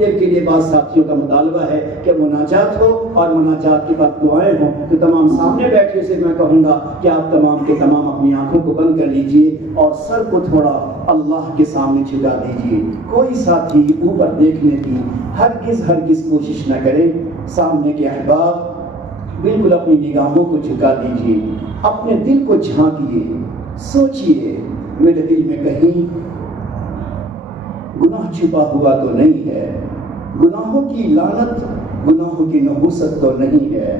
دیر کے لیے بعض ساتھیوں کا مطالبہ ہے کہ مناجات ہو اور مناجات کے بعد دعائیں ہوں، تو تمام سامنے بیٹھے سے میں کہوں گا کہ آپ تمام کے تمام اپنی آنکھوں کو بند کر لیجئے اور سر کو تھوڑا اللہ کے سامنے جھکا دیجئے۔ کوئی ساتھی اوپر دیکھنے کی ہرگز کوشش نہ کرے۔ سامنے کے احباب بالکل اپنی نگاہوں کو جھکا دیجئے، اپنے دل کو جھانکیے، سوچئے میرے دل میں کہیں گناہ چھپا ہوا تو نہیں ہے، گناہوں کی لعنت، گناہوں کی نحوست تو نہیں ہے،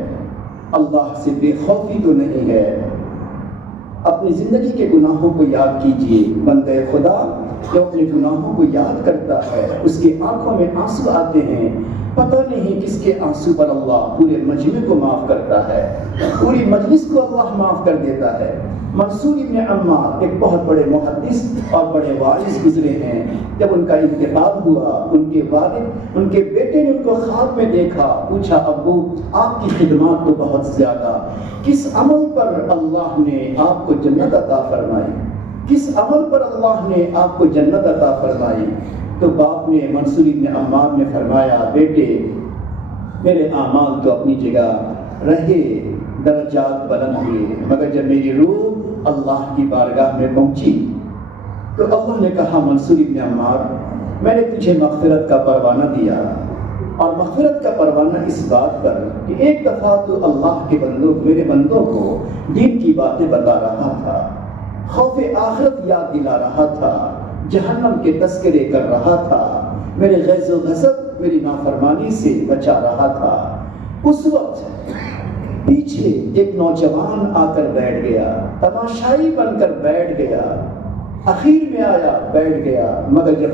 اللہ سے بے خوفی تو نہیں ہے۔ اپنی زندگی کے گناہوں کو یاد کیجئے۔ بندے خدا جو اپنے گناہوں کو یاد کرتا ہے اس کی آنکھوں میں آنسو آتے ہیں، پتہ نہیں کس کے آنسو پر اللہ پورے مجمع کو معاف کرتا ہے، پوری مجلس کو اللہ معاف کر دیتا ہے۔ منصور ابن عمار ایک بہت بڑے محدث اور بڑے واعظ گزرے ہیں۔ جب ان کا انتقال ہوا، ان کے والد، ان کے بیٹے نے ان کو خواب میں دیکھا، پوچھا ابو آپ کی خدمات تو بہت زیادہ، کس عمل پر اللہ نے آپ کو جنت عطا فرمائی، کس عمل پر اللہ نے آپ کو جنت عطا فرمائی؟ تو باپ نے، منصور ابن عمار نے فرمایا بیٹے میرے اعمال تو اپنی جگہ رہے، درجات بلند ہوئے، مگر جب میری روح اللہ کی بارگاہ میں پہنچی تو اللہ نے کہا منصور ابن عمار میں نے تجھے مغفرت کا پروانہ دیا، اور مغفرت کا پروانہ اس بات پر کہ ایک دفعہ تو اللہ کے بندوں، میرے بندوں کو دین کی باتیں بتا رہا تھا، خوف آخرت یاد دلا رہا تھا، جہنم کے تذکرے کر رہا تھا، میرے غیظ و غضب، میری نافرمانی سے بچا رہا تھا۔ اس وقت پیچھے ایک نوجوان آ کر بیٹھ گیا، تماشائی بن کر بیٹھ گیا، اخیر میں آیا بیٹھ گیا، مگر جب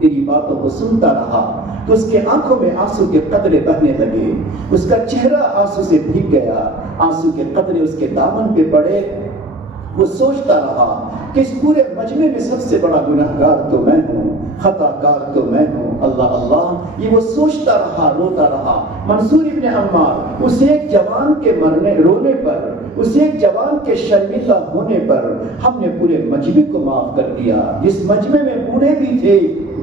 تیری باتوں کو سنتا رہا تو اس کے آنکھوں میں آنسو کے قطرے بہنے لگے، اس کا چہرہ آنسو سے بھیگ گیا، آنسو کے قطرے اس کے دامن پہ پڑے۔ وہ سوچتا رہا کہ اس پورے مجمع میں سب سے بڑا گناہگار تو میں ہوں، خطا کار تو میں ہوں، اللہ اللہ، یہ وہ سوچتا رہا، روتا رہا۔ منصور ابن عمار اس ایک جوان کے رونے پر، اس ایک جوان کے شرمندہ ہونے پر ہم نے پورے مجمع کو معاف کر دیا، جس مجمع میں بوڑھے بھی تھے،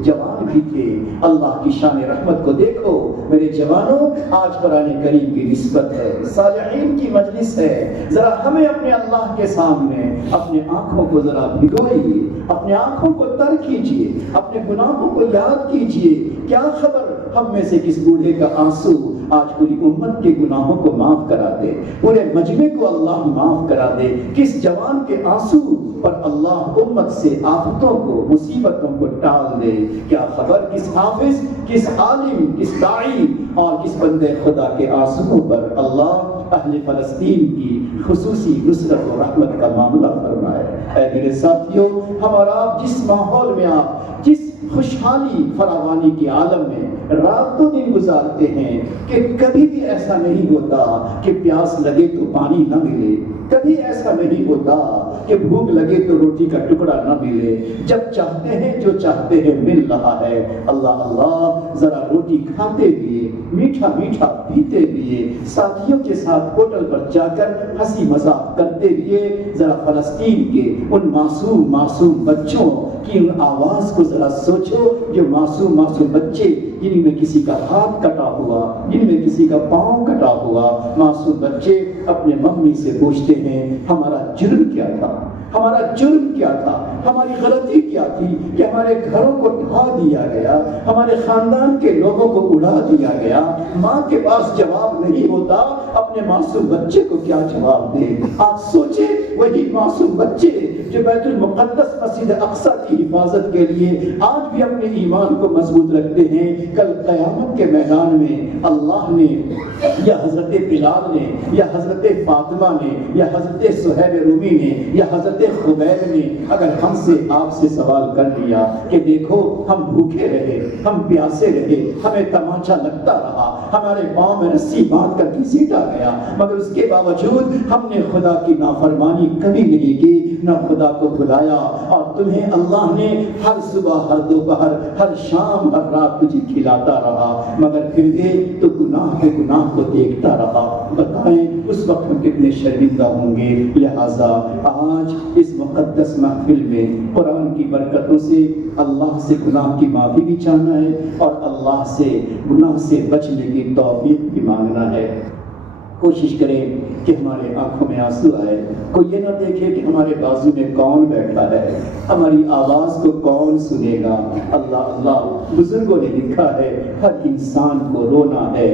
جوان بھی تھے۔ اللہ کی شان رحمت کو دیکھو میرے جوانوں، آج قرآن کریم کی نسبت ہے، صالحین کی مجلس ہے، ذرا ہمیں اپنے اللہ کے سامنے اپنے آنکھوں کو ذرا بھگوئیے، اپنے آنکھوں کو تر کیجئے، اپنے گناہوں کو یاد کیجئے۔ کیا خبر ہم میں سے کس بوڑھے کا آنسو آج پوری امت کے گناہوں کو معاف کرا دے، پورے مجمع کو اللہ معاف کرا دے، کس جوان کے آنسو پر اللہ امت سے آفتوں کو، مصیبتوں کو ٹال دے۔ کیا خبر کس حافظ، کس عالم، کس داعی اور کس بندے خدا کے آنسوؤں پر اللہ اہل فلسطین کی خصوصی نصرت و رحمت کا معاملہ فرمائے۔ اے میرے ساتھیوں، ہمارا آپ جس ماحول میں، آپ جس خوشحالی فراوانی کے عالم میں رات و دن گزارتے ہیں کہ کبھی بھی ایسا نہیں ہوتا کہ پیاس لگے تو پانی نہ ملے، کبھی ایسا نہیں ہوتا کہ بھوک لگے تو روٹی کا ٹکڑا نہ ملے، جب چاہتے ہیں جو چاہتے ہیں مل رہا ہے۔ اللہ اللہ، ذرا روٹی کھاتے ہوئے، میٹھا میٹھا پیتے ہوئے، ساتھیوں کے ساتھ ہوٹل پر جا کر ہنسی مذاق کرتے ہوئے ذرا فلسطین کے ان معصوم بچوں کی ان آواز کو ذرا سوچو، جو معصوم بچے جن میں کسی کا ہاتھ کٹا ہوا، جن میں کسی کا پاؤں کٹا ہوا، معصوم بچے اپنے ممی سے پوچھتے ہیں ہمارا جرم کیا تھا، ہمارا جرم کیا تھا، ہماری غلطی کیا تھی کہ ہمارے گھروں کو ڈھا دیا گیا، ہمارے خاندان کے لوگوں کو اڑا دیا گیا۔ ماں کے پاس جواب نہیں ہوتا، اپنے معصوم بچے کو کیا جواب دے؟ آپ سوچیں، وہی معصوم بچے جو بیت المقدس مسجد اقصی کی حفاظت کے لیے آج بھی اپنے ایمان کو مضبوط رکھتے ہیں، کل قیامت کے میدان میں اللہ نے یا حضرت بلال نے یا حضرت فاطمہ نے یا حضرت صہیب رومی نے یا حضرت خبیب نے اگر ہم سے آپ سے سوال کر لیا کہ دیکھو ہم بھوکے رہے، ہم پیاسے رہے، ہمیں تماچا لگتا رہا، ہمارے پاؤں میں رسی باندھ کر گھسیٹا گیا، مگر اس کے باوجود ہم نے خدا کی نافرمانی کبھی نہیں کی، جتنا خدا کو بلایا اور تمہیں اللہ نے ہر صبح ہر دوپہر ہر شام ہر رات تجھے کھلاتا رہا، مگر پھر بھی تو گناہ کے گناہ کو دیکھتا رہا، بتائیں اس وقت ہم کتنے شرمندہ ہوں گے۔ لہٰذا آج اس مقدس محفل میں قرآن کی برکتوں سے اللہ سے گناہ کی معافی بھی چاہنا ہے اور اللہ سے گناہ سے بچنے کی توفیق بھی مانگنا ہے۔ کوشش کریں کہ ہمارے آنکھوں میں آنسو آئے، کوئی یہ نہ دیکھے کہ ہمارے بازو میں کون بیٹھا ہے، ہماری آواز کو کون سنے گا۔ اللہ اللہ، بزرگوں نے لکھا ہے ہر انسان کو رونا ہے،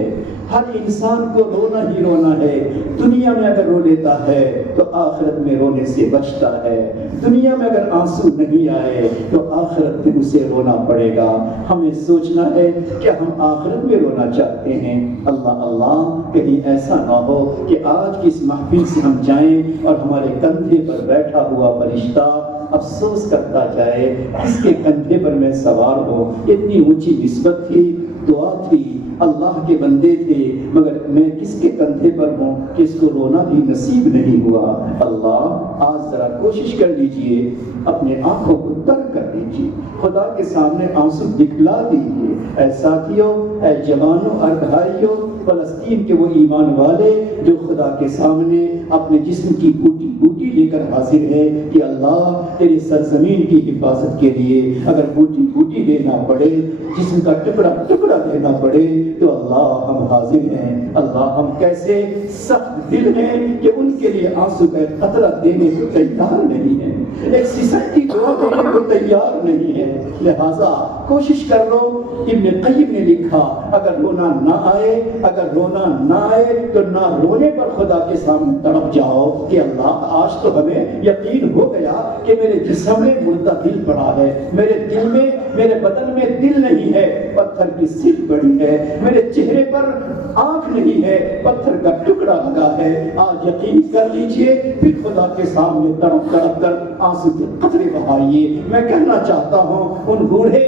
ہر انسان کو رونا ہی رونا ہے۔ دنیا میں اگر رو لیتا ہے تو آخرت میں رونے سے بچتا ہے، دنیا میں اگر آنسو نہیں آئے تو آخرت میں اسے رونا پڑے گا۔ ہمیں سوچنا ہے کہ ہم آخرت میں رونا چاہتے ہیں۔ اللہ اللہ، کہیں ایسا نہ ہو کہ آج کی اس محفل سے ہم جائیں اور ہمارے کندھے پر بیٹھا ہوا فرشتہ افسوس کرتا جائے کس کے کندھے پر میں سوار ہوں، اتنی اونچی نسبت تھی، دعا تھی، اللہ کے بندے تھے، مگر میں کس کے کندھے پر ہوں کہ اس کو رونا بھی نصیب نہیں ہوا۔ اللہ آج ذرا کوشش کر لیجئے، اپنے آنکھوں کو تر کر دیجئے، خدا کے سامنے آنسو دکھلا دیجئے۔ اے ساتھیوں، اے جوانوں اور بھائیوں، فلسطین کے وہ ایمان والے جو خدا کے سامنے اپنے جسم کی بوٹی بوٹی لے کر حاضر ہے کہ اللہ تیری سرزمین کی حفاظت کے لیے اگر بوٹی بوٹی دینا پڑے، جسم کا ٹکڑا ٹکڑا دینا پڑے تو اللہ ہم حاضر ہیں۔ اللہ ہم کیسے سخت دل ہیں کہ ان کے لیے آنسو کا ایک قطرہ دینے کو تیار نہیں ہے، ایک سیسن کی دعا دینے کو تیار نہیں ہے۔ لہٰذا کوشش کر لو۔ ابن قیم نے لکھا اگر رونا نہ آئے، اگر رونا نہ آئے تو نہ رونے پر خدا کے سامنے تڑپ جاؤ کہ اللہ آج تو ہمیں یقین ہو گیا کہ میرے جسم میں مردہ دل پڑا ہے، میرے دل میں، میرے بدن میں دل نہیں ہے، پتھر کی سیٹ پڑی ہے، میرے چہرے پر آنکھ نہیں ہے، پتھر کا ٹکڑا لگا ہے۔ آج یقین کر لیجئے، پھر خدا کے سامنے تڑپ تڑپ کر آنسو کے قطرے بہائیے۔ میں کہنا چاہتا ہوں ان بوڑھے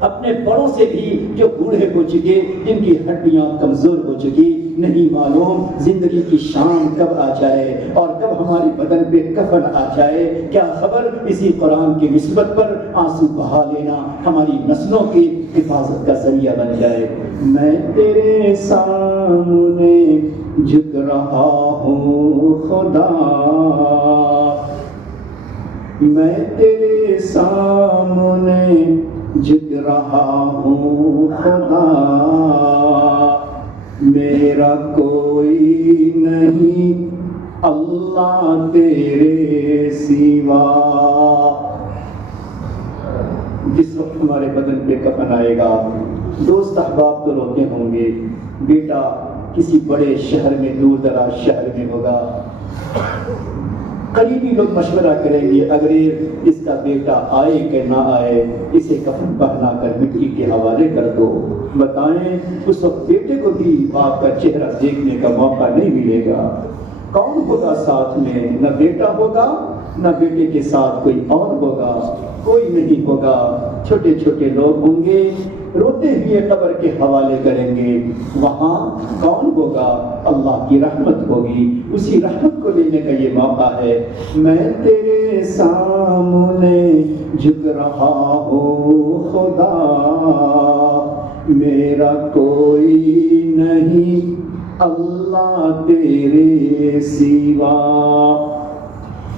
اپنے بڑوں سے بھی جو بوڑھے ہو چکے، جن کی ہڈیاں کمزور ہو چکی، نہیں معلوم زندگی کی شام کب آ جائے اور کب ہماری بدن پہ کفن آ جائے۔ کیا خبر اسی قرآن کی نسبت پر آنسو بہا لینا ہماری نسلوں کی حفاظت کا ذریعہ بن جائے۔ میں تیرے سامنے جھک رہا ہوں خدا، میں تیرے سامنے جھک رہا ہوں خدا، میرا کوئی نہیں اللہ تیرے سوا۔ جس وقت ہمارے بدن پہ کفن آئے گا، دوست احباب تو روتے ہوں گے، بیٹا کسی بڑے شہر میں، دور دراز شہر میں ہوگا، قریبی لوگ مشورہ کریں گے اگر اس کا بیٹا آئے کہ نہ آئے، اسے کفن پہنا کر مٹی کے حوالے کر دو۔ بتائیں اس وقت بیٹے کو بھی باپ کا چہرہ دیکھنے کا موقع نہیں ملے گا۔ کون ہوگا ساتھ میں؟ نہ بیٹا ہوگا، نہ بیٹے کے ساتھ کوئی اور ہوگا، کوئی نہیں ہوگا۔ چھوٹے چھوٹے لوگ ہوں گے، روتے ہوئے قبر کے حوالے کریں گے۔ وہاں کون ہوگا؟ اللہ کی رحمت ہوگی، اسی رحمت کو لینے کا یہ موقع ہے۔ میں تیرے سامنے جھک رہا ہوں خدا، میرا کوئی نہیں اللہ تیرے سوا،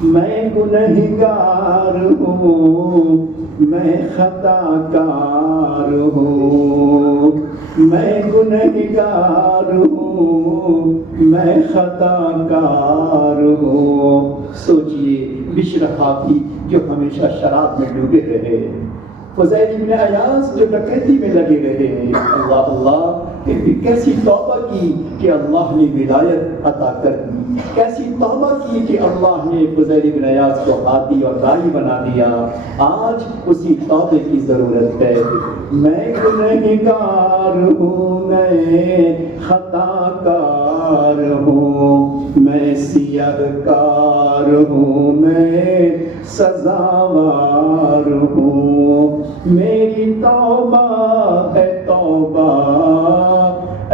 میں گنہگار ہوں، میں خطا کار ہوں، میں گنہگار ہوں، میں خطا کار ہوں۔ سوچئے بشر حافی جو ہمیشہ شراب میں ڈوبے رہے، فضیل ابن عیاض جو ڈکیتی میں لگے رہے، اللہ اللہ پھر بھی کیسی توبہ کی کہ اللہ نے ولایت عطا کر دی، کیسی توبہ کی کہ اللہ نے فضیل ابن عیاض کو ہادی اور داعی بنا دیا۔ آج اسی توبے کی ضرورت ہے۔ میں گنہگار ہوں، میں خطا کار ہوں، میں سیاہ کار ہوں، میں سزاوار ہوں، میری توبہ ہے توبہ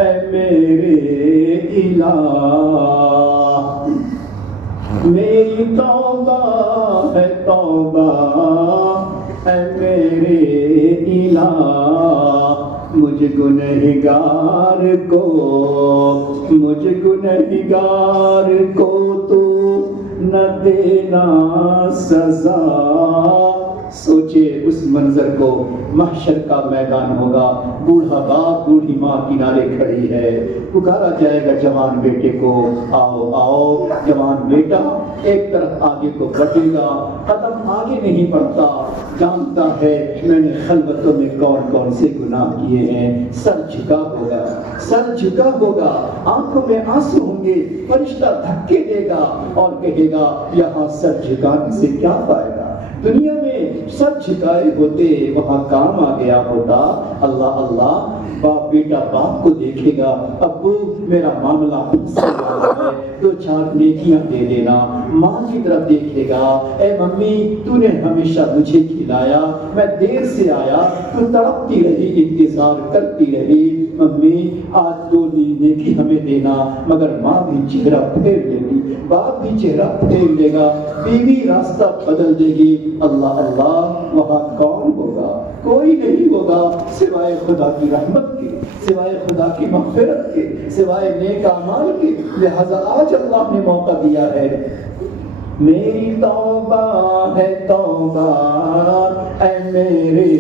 اے میرے الہ، میری توبہ توبہ اے میرے الہ، مجھ گنہگار کو تو نہ دینا سزا۔ سوچے اس منظر کو، محشر کا میدان ہوگا، بوڑھا باپ بوڑھی ماں کنارے کھڑی ہے، پکارا جائے گا جوان بیٹے کو، آؤ آؤ۔ جوان بیٹا ایک طرف آگے کو بڑھے گا، قدم آگے نہیں بڑھتا، جانتا ہے میں نے خلوتوں میں کون کون سے گناہ کیے ہیں۔ سر جھکا ہوگا، آنکھوں میں آنسو ہوں گے، فرشتہ دھکے دے گا اور کہے گا یہاں سر جھکانے سے کیا فائدہ، دنیا میں سر جھکائے ہوتے وہاں کام آ گیا ہوتا۔ اللہ اللہ، باپ بیٹا باپ کو دیکھے گا، ابو میرا معاملہ ہے، 2-4 نیکیاں دے دینا۔ ماں کی طرف دیکھے گا، اے ممی تو نے ہمیشہ مجھے کھلایا، میں دیر سے آیا، تو تڑپتی رہی، انتظار کرتی رہی، ممی آج 2 نیکی ہمیں دینا۔ مگر ماں بھی چہرہ پھیر لے گی، باپ بھی چہرہ پھیر لے گا، بیوی راستہ بدل دے گی۔ اللہ اللہ، وہاں کون ہوگا؟ کوئی نہیں ہوگا سوائے خدا کی رحمت کے، سوائے خدا کی مغفرت کے، سوائے نیک اعمال کے۔ لہذا آج اللہ نے موقع دیا ہے، میری توبہ ہے توبہ اے میرے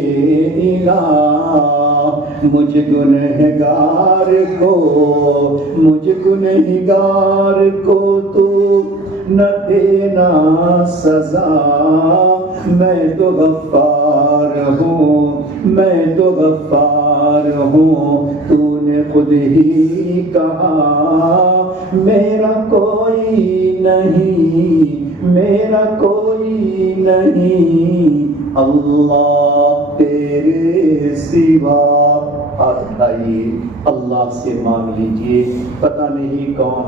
الہ، مجھ گنہگار کو تو نہ دینا سزا۔ میں تو غفار ہوں، تو نے خود ہی کہا میرا کوئی نہیں اللہ تیرے سوا۔ ہاتھ اٹھائیے، اللہ سے مانگ لیجئے، پتہ نہیں کون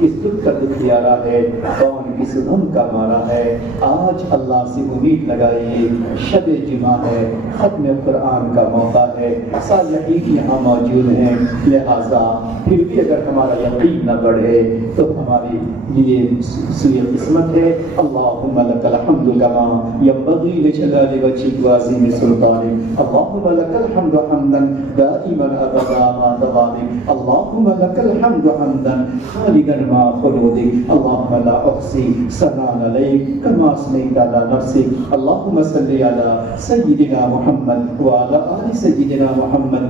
کس دکھ کا دکھیارا ہے، کون کس غم کا مارا ہے۔ آج اللہ سے امید لگائیے، شب جمعہ ہے، ختم قرآن کا موقع ہے، صالحین یہاں موجود ہیں، لہذا پھر بھی اگر ہمارا یقین نہ بڑھے تو ہماری لیے سوئے قسمت ہے۔ اللہم لک الحمد کما ینبغی لجلال وجہک وعظیم سلطانک، اللہم لک الحمد حمدا دائما ابدا ما دوامک، اللہم لک الحمد حمدا خالدا ما خلودک، اللہم لا احصی ثناء علیک کما اثنیت علی نفسک، اللہم صلی علی سیدنا محمد وعلی آل سیدنا محمد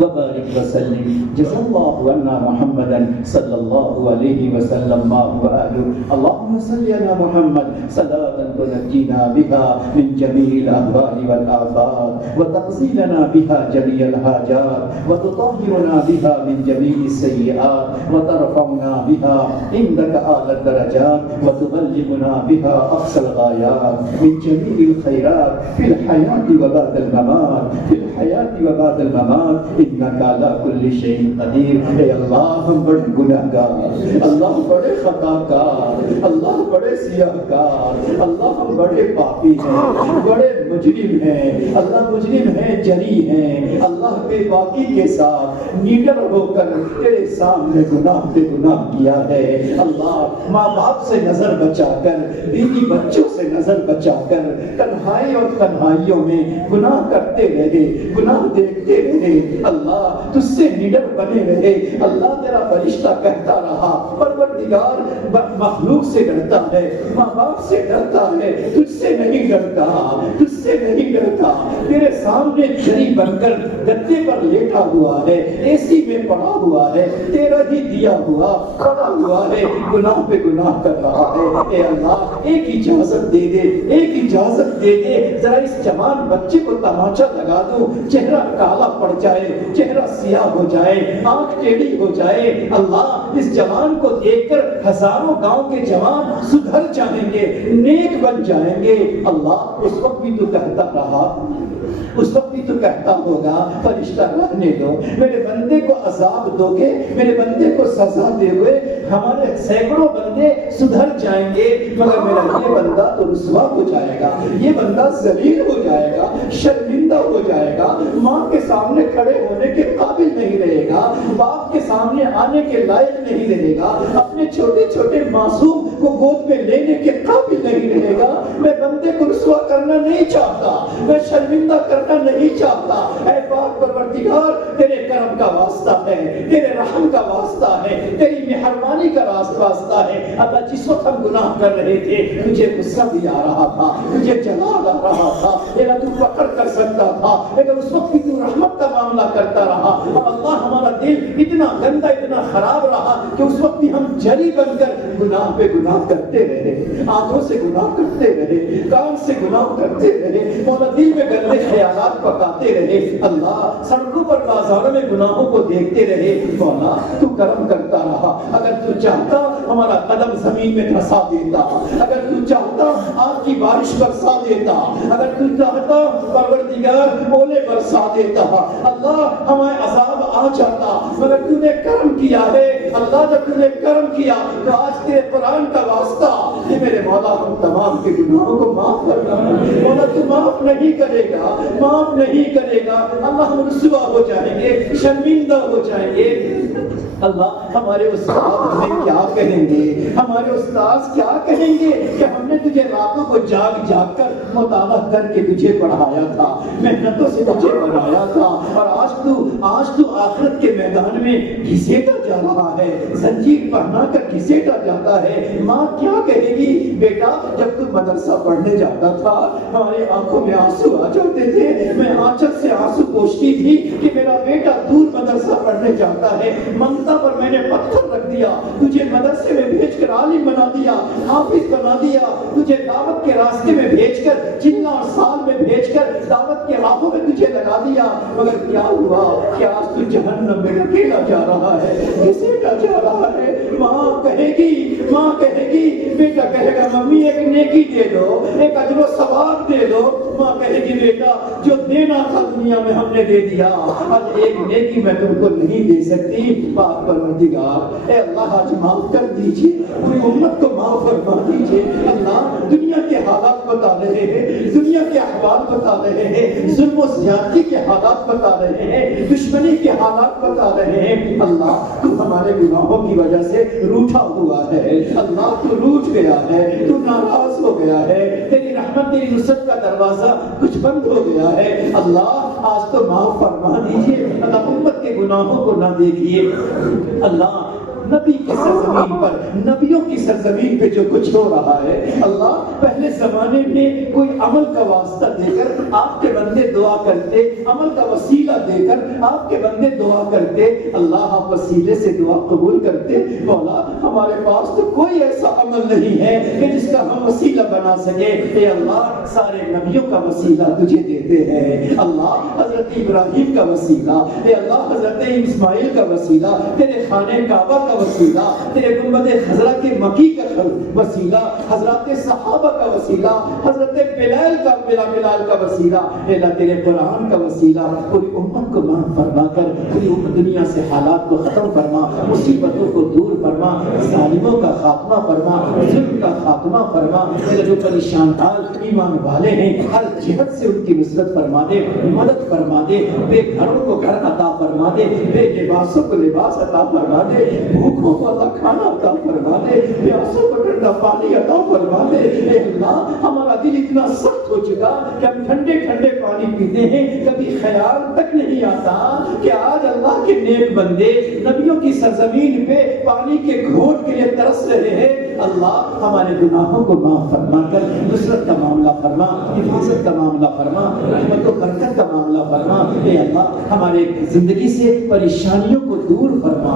وبارک وسلم۔ جزا اللہ عنا محمدا صلی اللہ علیہ وسلم ما هو اہلہ، اللہم صلی علی محمد صلاۃ تنجینا بها من جمیع الاہواء والآفات وتقضی لنا بها جمیع الحاجات وتطہرنا بها من جمیع السیئات وترفعنا بها عندك اعلی الدرجات وتبلغنا بها اقصى الغایات من جمیع الخیرات فی الحیاة وبعد الممات انک علی کل شیء قدیر۔ اے اللہ ہم بڑے گنہگار، اللہ بڑے خطا کار، اللہ بڑے سیاہ کار، اللہ ہم بڑے پاپی ہیں، بڑے مجرم ہیں، اللہ مجرم ہیں، جری ہیں، اللہ بے باکی کے ساتھ نیڈر ہو کر تیرے سامنے گناہ پہ گناہ کیا ہے۔ اللہ ماں باپ سے نظر بچا کر، بیوی بچوں سے نظر بچا کر، تنہائی اور تنہائیوں میں گناہ کرتے رہے، گناہ دیکھتے رہے، اللہ تجھ سے نڈر بنے رہے۔ اللہ تیرا فرشتہ کہتا رہا، پروردگار مخلوق سے ڈرتا ہے، ماں باپ سے ڈرتا ہے، تجھ سے نہیں ڈرتا، تجھ سے نہیں ڈرتا۔ تیرے سامنے جری بن کر گدے پر لیٹا ہوا ہے، اے سی میں پڑا ہوا ہے، تیرا ہی دیا ہوا پڑا ہوا ہے، گناہ پہ گناہ کر رہا ہے۔ اے اللہ ایک اجازت دے دے، ایک اجازت دے دے، ذرا اس جوان بچے کو تماچا لگا دو، چہرہ کالا پڑ جائے، چہرہ سیاہ ہو جائے، آنکھ ٹیڑھی ہو جائے۔ اللہ اس جوان کو دیکھ کر ہزاروں گاؤں کے جوان سدھر جائیں گے، نیک بن جائیں گے۔ اللہ اس وقت بھی تو کہتا رہا، اس وقت بھی تو کہتا ہوگا فرشتہ رہنے دو، میرے بندے کو عذاب دو گے، میرے بندے کو سزا دے ہوئے ہمارے سینکڑوں بندے سدھر جائیں گے، مگر میرا یہ بندہ تو رسوا ہو جائے گا، یہ بندہ ذلیل ہو جائے گا، شرمندہ ہو جائے گا، ماں کے سامنے کھڑے ہونے کے قابل نہیں رہے گا، باپ کے سامنے آنے کے لائق نہیں رہے گا، اپنے چھوٹے چھوٹے معصوم کو گود میں لینے کے قابل نہیں رہے گا۔ میں بندے کو رسوا کرنا نہیں چاہتا، میں شرمندہ کرنا نہیں چاہتا۔ اے پاک پروردگار، تیرے کرم کا واسطہ ہے، تیرے رحم کا واسطہ ہے، تیری مہربانی کا واسطہ ہے۔ اللہ جس وقت ہم گناہ کر رہے تھے تجھے غصہ بھی آ رہا تھا، تجھے جلال آ رہا تھا، تو پکڑ کر سکتا تھا، لیکن اس وقت بھی تو رحمت کا معاملہ کرتا رہا۔ اب اللہ ہمارا دل اتنا گندا اتنا خراب رہا کہ اس وقت بھی ہم جری بن کر گناہ پہ گناہ کرتے رہے، آنکھوں سے گناہ کرتے رہے، کان سے گناہ کرتے رہے، مولا دل میں گندے خیالات پکاتے رہے۔ اللہ سڑکوں پر بازاروں میں گناہوں کو دیکھتے رہے۔ مولا تو کرم کرتا رہا، اگر تو چاہتا ہمارا قدم زمین میں دھسا دیتا، اگر تو چاہتا آگ کی بارش برسا دیتا، اگر تو چاہتا پروردگار اولے برسا دیتا، اللہ ہمیں عذاب آ جاتا، مگر تو نے کرم کیا ہے۔ اللہ جب تو نے کرم کیا تو آج تیرے قرآن کا واسطہ کہ میرے مولا ہم تمام کے گناہوں کو معاف کرنا۔ مولا تو معاف نہیں کرے گا، معاف نہیں کرے گا، اللہ ہم رسوا ہو جائیں گے، شرمندہ ہو جائیں گے۔ اللہ ہمارے استاد ہمیں کیا کہیں گے، ہمارے استاد کیا کہیں گے کہ ہم نے تجھے راتوں کو جاگ جاگ کر مطالعہ کر کے تجھے پڑھایا تھا، محنتوں سے تجھے بنایا تھا، اور آج تو آخرت کے میدان میں گھسیٹا جا رہا ہے، زنجیر پہنا کر گھسیٹا جاتا ہے۔ ماں کیا کہے گی؟ بیٹا جب تو مدرسہ پڑھنے جاتا تھا ہماری آنکھوں میں آنسو آ جاتے تھے، میں آنچل سے آنسو پوچھتی تھی کہ میرا بیٹا دور مدرسہ پڑھنے جاتا ہے، ممتا پر میں نے پتھر رکھ دیا، تجھے مدرسے میں بھیج کر عالم بنا دیا، حافظ بنا دیا، تجھے دعوت کے راستے میں بھیج کر جنہ اور سال میں بھیج کر دعوت کے راہوں میں تجھے لگا دیا، مگر کیا ہوا کہ آج تو جہنم میں ڈھکیلا جا رہا ہے، گھسیٹا جا رہا ہے۔ ماں کہے گی بیٹا کہے گا ممی ایک نیکی دے دو، ایک اجر و ثواب دے دو، ماں کہے گی بیٹا جو دینا تھا دنیا میں ہم نے دے دیا، اب ایک نیکی میں تم کو نہیں دے سکتی۔ پاک پروردگار اے اللہ آج معاف کر دیجئے، پوری امت کو معاف فرما دیجئے۔ اللہ دنیا کے حالات بتا رہے ہیں، دنیا کے احوال بتا رہے ہیں، ظلم و زیادتی کے حالات بتا رہے ہیں، دشمنی کے حالات بتا رہے ہیں۔ اللہ تو ہمارے گناہوں کی وجہ سے روٹھا ہوا ہے، اللہ تو روٹھ گیا ہے، تو ناراض ہو گیا ہے، تیری رحمت تیری نصرت کا دروازہ کچھ بند ہو گیا ہے۔ اللہ آج تو معاف فرما دیجئے، اللہ امت کے گناہوں کو نہ دیکھیے۔ اللہ نبی کی سرزمین پر، نبیوں کی سرزمین پہ جو کچھ ہو رہا ہے، اللہ پہلے زمانے میں کوئی عمل کا واسطہ دے کر آپ کے بندے دعا کرتے، عمل کا وسیلہ دے کر آپ کے بندے دعا کرتے، اللہ آپ وسیلے سے دعا قبول کرتے۔ مولا ہمارے پاس تو کوئی ایسا عمل نہیں ہے کہ جس کا ہم وسیلہ بنا سکے۔ اے اللہ سارے نبیوں کا وسیلہ تجھے دیتے ہیں، اللہ حضرت ابراہیم کا وسیلہ، اے اللہ حضرت اسماعیل کا وسیلہ، تیرے خانہ کعبہ کا وسیلہ، تیرے گنبد خضرا کے مکی کا وسیلہ، حضرات صحابہ کا وسیلہ، حضرت بلال کا وسیلہ، اے اللہ تیرے قرآن کا وسیلہ، پوری امت کو معاف فرما کر پوری دنیا سے حالات کو ختم فرما، مصیبتوں کو دور فرما، ظالموں کا خاتمہ فرما، ظلم کا خاتمہ فرما۔ میرے جو پریشان حال ایمان والے ہیں ہر جہت سے ان کی نصرت فرما دے، مدد فرما دے، بے گھروں کو گھر عطا فرما دے، بے لباسوں کو لباس عطا فرما دے، بھوکوں کو اللہ کھانا عطا فرما دے، پیاسوں کو ٹھنڈا پانی عطا فرما دے۔ اے اللہ ہمارا دل اتنا سخت ہو چکا کہ ہم ٹھنڈے ٹھنڈے پانی پیتے ہیں، کبھی خیال تک نہیں آتا کہ آج اللہ کے نیک بندے نبیوں کی سرزمین پہ پانی کے گھونٹ کے لیے ترس رہے ہیں۔ اللہ ہمارے گناہوں کو معاف فرما کر نصرت کا معاملہ فرما، حفاظت کا معاملہ فرما، رحمت و برکت کا معاملہ فرما۔ اے اللہ ہمارے زندگی سے پریشانیوں کو دور فرما۔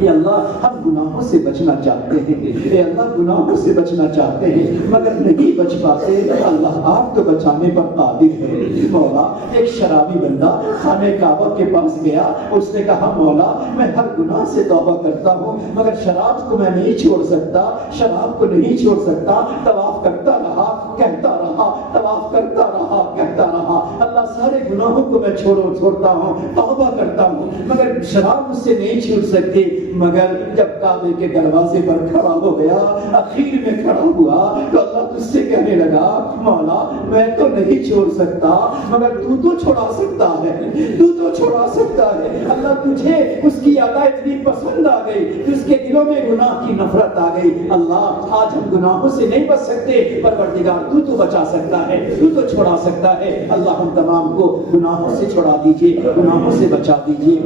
اے اللہ ہم گناہوں سے بچنا چاہتے ہیں، اے اللہ گناہوں سے بچنا چاہتے ہیں مگر نہیں بچ پاتے۔ اللہ آپ تو بچانے پر قادر ہے۔ مولا ایک شرابی بندہ خانہ کعبہ کے پاس گیا، اس نے کہا مولا میں ہر گناہ سے توبہ کرتا ہوں مگر شراب کو میں نہیں چھوڑ سکتا، شراب کو نہیں چھوڑ سکتا۔ طواف کرتا رہا کہتا رہا، طواف کرتا رہا کہتا رہا، اللہ سارے گناہوں کو میں چھوڑتا ہوں، توبہ کرتا ہوں مگر شراب مجھ سے نہیں چھوڑ سکتی۔ مگر جب کعبے کے دروازے پر کھڑا ہو گیا، اخیر میں کھڑا ہوا تو اللہ تجھ سے کہنے لگا مولا میں تو نہیں چھوڑ سکتا مگر تو چھڑا سکتا ہے، تو چھڑا سکتا ہے۔ اللہ تجھے اس کی ادا اتنی پسند آ گئی کہ اس کے دلوں میں گناہ کی نفرت آ گئی۔ اللہ آج ہم گناہوں سے نہیں بچ سکتے، پروردگار تو بچا سکتا ہے، تو چھڑا سکتا ہے۔ اللہ ہم تمام کو گناہوں سے چھڑا دیجئے، گناہوں سے بچا دیجئے۔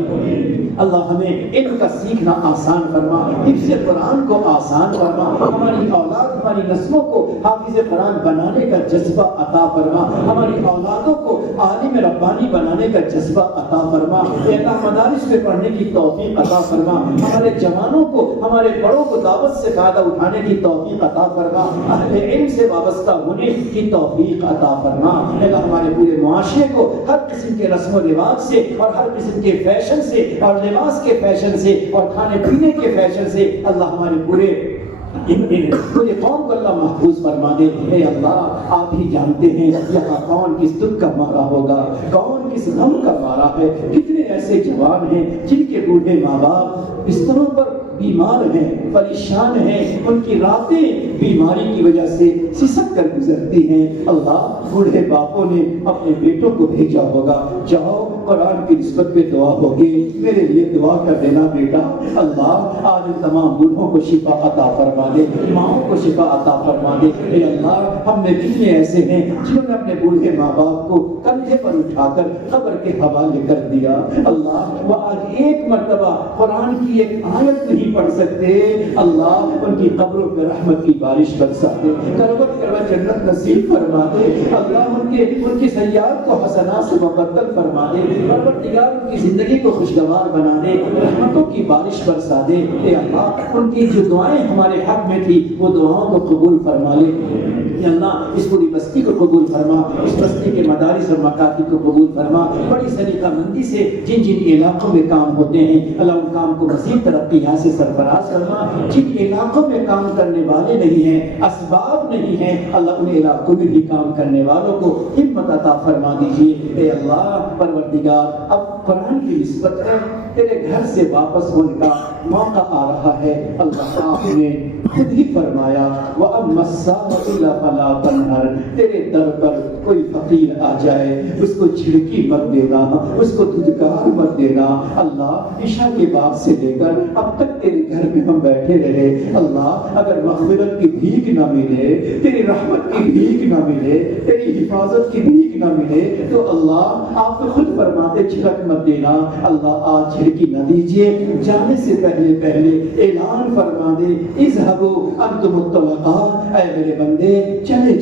اللہ ہمیں علم کا سیکھنا آسان فرما، حفظ قرآن کو آسان فرما، ہماری اولاد ہماری نسلوں کو حافظ قرآن بنانے کا جذبہ عطا فرما، ہماری اولادوں کو عالم ربانی بنانے کا جذبہ عطا فرما، اے اللہ مدارس میں پڑھنے کی توفیق عطا فرما، ہمارے جوانوں کو ہمارے بڑوں کو دعوت سے فائدہ اٹھانے کی توفیق عطا فرما، اہل علم سے وابستہ ہونے کی توفیق عطا فرما۔ اے اللہ ہمارے پورے معاشرے کو ہر قسم کے رسم و رواج سے اور ہر قسم کے فیشن سے اور لباس کے فیشن سے اور کھانے پینے کے فیشن سے اللہ ہمارے پورے قوم کو اللہ محفوظ فرما دے۔ اے اللہ آپ ہی جانتے ہیں یہاں کون کس دکھ کا مارا ہوگا، کون کس غم کا مارا ہے۔ کتنے ایسے جوان ہیں جن کے بوڑھے ماں باپ بستروں پر بیمار ہیں، پریشان ہیں، ان کی راتیں بیماری کی وجہ سے سسک کر گزرتی ہیں۔ اللہ بوڑھے باپوں نے اپنے بیٹوں کو بھیجا ہوگا، جاؤ قرآن کی نسبت پہ دعا ہوگی، میرے لیے دعا کر دینا بیٹا۔ اللہ آج تمام بوڑھوں کو شفا عطا فرما دے، ماؤں کو شفا عطا فرما دے۔ اے اللہ ہم میں کتنے ایسے ہیں جنہوں نے اپنے بوڑھے ماں باپ کو کندھے پر اٹھا کر قبر کے حوالے کر دیا۔ اللہ وہ آج ایک مرتبہ قرآن کی ایک آیت نہیں پڑھ سکتے، اللہ ان کی قبروں پہ رحمت کی بارش برسا دے، کروٹ کروٹ جنت نصیب فرما دے۔ اللہ ان کی سیئات کو حسنات سے مبدل فرما دے، پروردگار ان کی زندگی کو خوشگوار بنا دے، رحمتوں کی بارش برسا دے۔ اے اللہ ان کی جو دعائیں ہمارے حق میں تھی وہ دعاؤں کو قبول فرما لے۔ یا اللہ اس پوری بستی کو قبول فرما، اس بستی کے مدارس اور مکاتب کو قبول فرما، بڑی سلیقہ مندی سے جن جن علاقوں میں کام ہوتے ہیں اللہ ان کام کو مزید ترقی یہاں سے سرفراز فرما۔ جن علاقوں میں کام کرنے والے نہیں ہیں، اسباب نہیں ہیں، اللہ ان علاقوں میں بھی کام کرنے والوں کو ہمت عطا فرما دیجیے۔ اے اللہ پروردگار اب قرآن کی نسبت ہے، تیرے گھر سے واپس ہونے کا موقع آ رہا ہے۔ اللہ آپ نے خود ہی فرمایا وَأَمَّا السَّاعَةُ فَلَا تَنْهَرْ، تیرے در پر کوئی فقیر آ جائے اس کو جھڑکی مت دینا، اس کو دھدکار مت دینا۔ اللہ عشاء کے بعد سے لے کر اب تک تیرے گھر میں ہم بیٹھے رہے، اللہ اگر مغفرت کی بھیک نہ ملے، تیری رحمت کی بھیک نہ ملے، تیری حفاظت کی بھیک نہ ملے تو اللہ آپ تو خود فرماتے جھڑک مت دینا۔ اللہ آج جھڑکی نہ دیجیے، جانے سے پہلے اعلان فرما دے اذهبوا انتم الطلقاء، اے میرے بندے چلے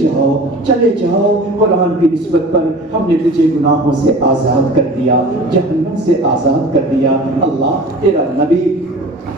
جاؤ قرآن کی نسبت پر ہم نے تجھے گناہوں سے آزاد کر دیا، جہنم سے آزاد کر دیا۔ اللہ تیرا نبی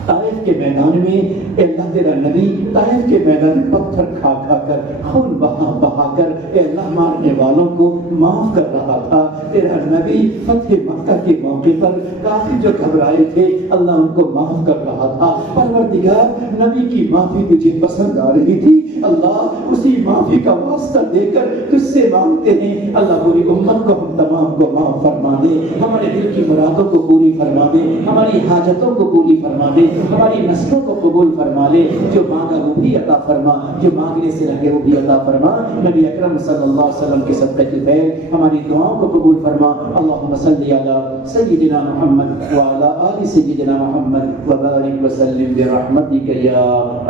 طائف کے میدان میں، اے اللہ تیرا نبی طائف کے میدان میں پتھر کھا کر خون بہا کر اے اللہ مارنے والوں کو معاف کر رہا تھا۔ تیرا نبی فتح مکہ کے موقع پر کافی جو گھبرائے تھے اللہ ان کو معاف کر رہا تھا۔ پروردگار نبی کی معافی تجھے پسند آ رہی تھی، اللہ اسی معافی کا واسطہ دے کر تجھ سے مانگتے ہیں اللہ پوری امت کو ہم تمام کو معاف فرما دے، ہمارے دل کی مرادوں کو پوری فرما دے، ہماری حاجتوں کو پوری فرما دے، ہماری نسلوں کو قبول فرما لے، جو مانگا وہ بھی عطا فرما، جو مانگنے سے رہے وہ بھی عطا فرما۔ نبی اکرم صلی اللہ علیہ وسلم کے صدقے کے خیر ہماری دعاؤں کو قبول فرما۔ اللہم صلی علی سیدنا محمد وعلی آل سیدنا محمد وبارک وسلم برحمتک یا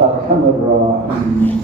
ارحم الراحمین۔